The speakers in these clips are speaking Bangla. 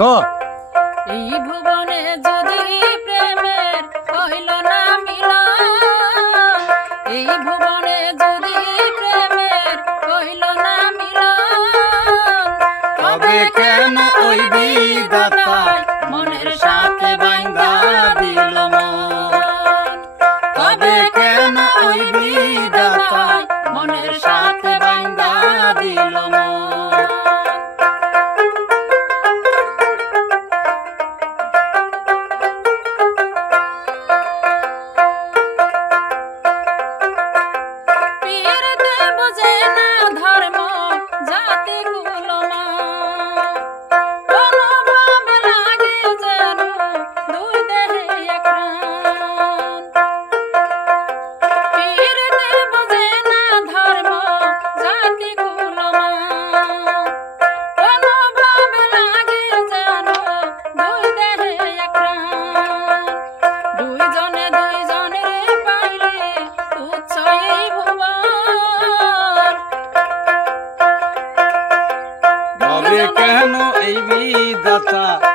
গো এই ভুবনে যদি প্রেমের হইল না মিলন, এই ভুবনে যদি প্রেমের হইল না মিলন, তবে কেন ওই বিধাতায় মনের সাথে বান্ধা দিল মন? তবে কেন ওই বিধাতায় মনের সাথে বান্ধা দিল বিধাতা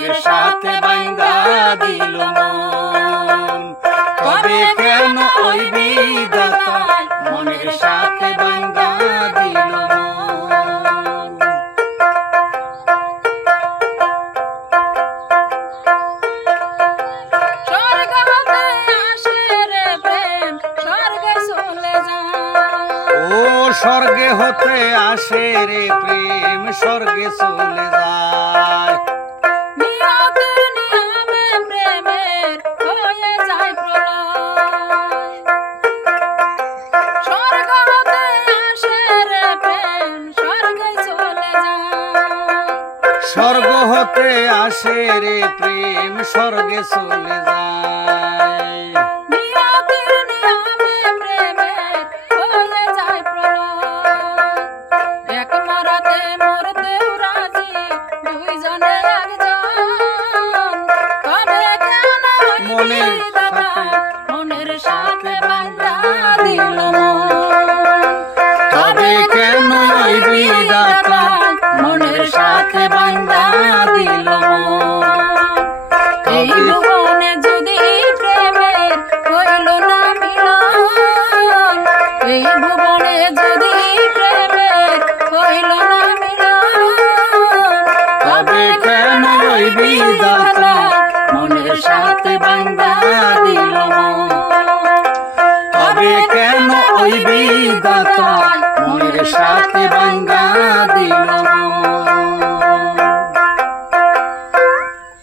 মনের সাথে বান্ধা দিল মন তবে কেন ওই বিধাতা মনের সাথে বান্ধা দিল স্বর্গে হতে আসে রে প্রেম, স্বর্গে চলে যায় হতে আসে রে প্রেম স্বর্গে চলে যায়। সাথে বান্ধা দিল এই ভুবনে যদি প্রেমের হইল না মিলন, এই ভুবনে যদি প্রেমের হইল না মিলন, তবে কেন ওই বিধাতা মনের সাথে বান্ধা দিল? তবে কেন ওই বিধাতা মনের সাথে বান্ধা দিল?